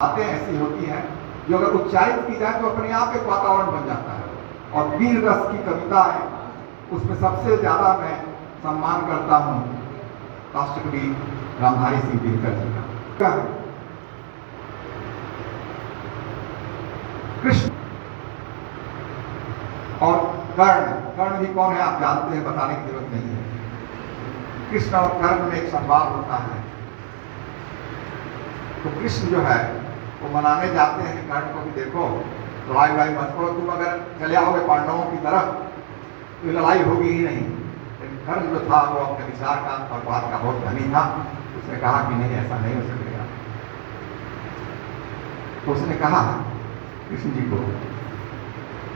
बातें ऐसी होती हैं जो अगर उच्चारित की जाए तो अपने आप एक वातावरण बन जाता है। और वीर रस की कविता है, उसमें सबसे ज्यादा मैं सम्मान करता हूँ राष्ट्रकवि रामधारी सिंह दिनकर जी का। कृष्ण और कर्ण, कर्ण भी कौन है आप जानते हैं, बताने की जरूरत नहीं है। कृष्ण और कर्ण में एक संवाद होता है। तो कृष्ण जो है वो मनाने जाते हैं कर्ण को भी, देखो लड़ाई वड़ाई मत करो, तुम अगर चले आओगे पांडवों की तरफ तो लड़ाई होगी ही नहीं। लेकिन कर्ण जो था वो अपने विचार का और बात का बहुत धनी था। उसने कहा कि नहीं, ऐसा नहीं हो सकेगा। तो उसने कहा कृष्ण जी को,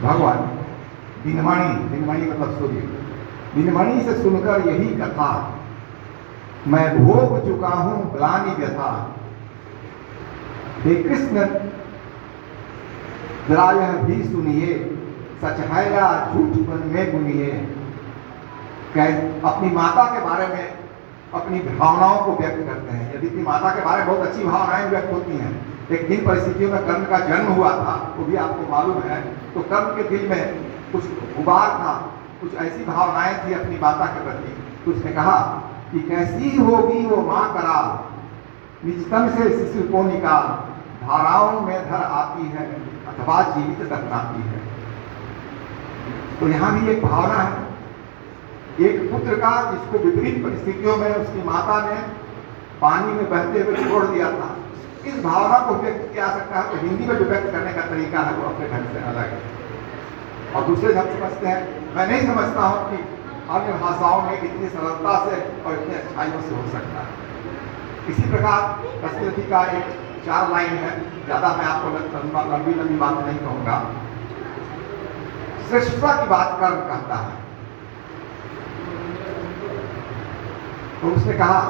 भगवान दिनमणि, दिनमणि मतलब सूर्य, दिनमणि से सुनकर यही कथा मैं भोग चुका हूं ग्लानि व्यथा। हे कृष्ण जरा यह भी सुनिए, सच है या झूठ मन में गुनिए। अपनी माता के बारे में अपनी भावनाओं को व्यक्त करते हैं। यदि अपनी माता के बारे में बहुत अच्छी भावनाएं व्यक्त होती हैं, लेकिन जिन परिस्थितियों में कर्ण का जन्म हुआ था वो भी आपको मालूम है, तो कर्ण के दिल में कुछ उबार था, कुछ ऐसी भावनाएं थी अपनी माता के प्रति। तो उसने कहा कि कैसी होगी वो माँ कराल, निजतन से शिशु को निकाल, धाराओं में धर आती है अथवा जीवित दफनाती है। तो यहाँ भी एक भावना है, एक पुत्र का जिसको विपरीत परिस्थितियों में उसकी माता ने पानी में बहते हुए छोड़ दिया था, इस भावना को व्यक्त किया सकता है। तो हिंदी में जो व्यक्त करने का तरीका है वो अपने ढंग से अलग है और दूसरे ढंग समझते हैं। मैं नहीं समझता हूँ कि अन्य भाषाओं में इतनी सरलता से और इतनी अच्छाइयों से हो सकता है। इसी प्रकार दशरथी का एक 4 लाइन है, ज्यादा मैं आपको लंबी लंबी बात नहीं कहूंगा। श्रेष्ठता की बात कर्ण कहता है। तो उसने कहा,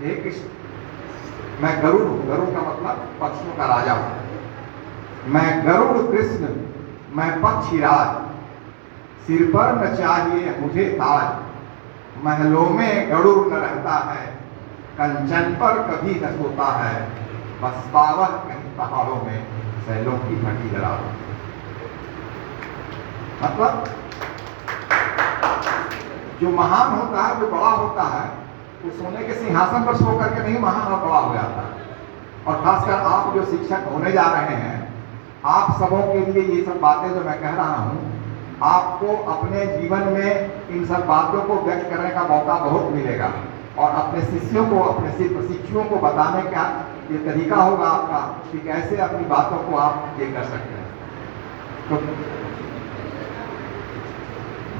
हे कृष्ण मैं गरुड़ हूं, गरुड़ का मतलब पक्षियों का राजा हूं। मैं गरुड़ कृष्ण, मैं पक्षीराज, सिर पर न चाहिए मुझे ताज। महलों में गरुड़ न रहता है, कंचन पर कभी न सोता है, बस पावन कहीं पहाड़ों में सैलों की घटी जला। मतलब जो महान होता है, जो बड़ा होता है, वो सोने के सिंहासन पर सो करके नहीं महान और बड़ा हो जाता है। और खासकर आप जो शिक्षक होने जा रहे हैं, आप सबों के लिए ये सब बातें जो मैं कह रहा हूँ, आपको अपने जीवन में इन सब बातों को व्यक्त करने का मौका बहुत मिलेगा। और अपने शिष्यों को, अपने प्रशिक्षुओं को बताने का ये तरीका होगा आपका कि कैसे अपनी बातों को आप ये कर सकते हैं। तो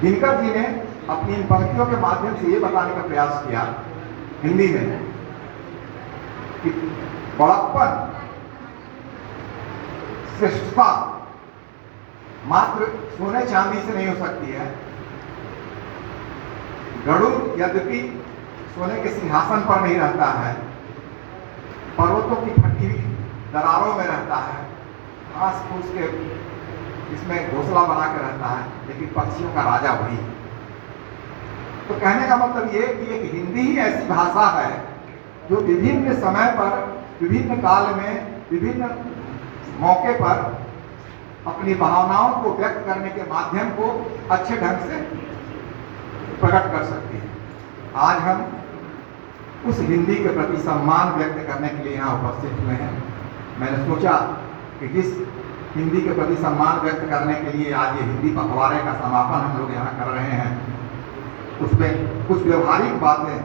दिनकर जी ने अपनी इन पंक्तियों के माध्यम से ये बताने का प्रयास किया हिंदी में कि बड़प्पन, श्रेष्ठता मात्र सोने चांदी से नहीं हो सकती है। गरुड़ यद्यपि सोने के सिंहासन पर नहीं रहता है, पर्वतों की फटी हुई दरारों में रहता है, घास फूस के इसमें घोंसला बना के रहता है, लेकिन पक्षियों का राजा वही। तो कहने का मतलब ये कि एक हिंदी ही ऐसी भाषा है जो विभिन्न समय पर, विभिन्न काल में, विभिन्न मौके पर अपनी भावनाओं को व्यक्त करने के माध्यम को अच्छे ढंग से प्रकट कर सकती है। आज हम उस हिंदी के प्रति सम्मान व्यक्त करने के लिए यहाँ उपस्थित हुए हैं। मैंने सोचा कि जिस हिंदी के प्रति सम्मान व्यक्त करने के लिए आज ये हिंदी पखवाड़े का समापन हम लोग यहाँ कर रहे हैं, उसमें कुछ व्यवहारिक बातें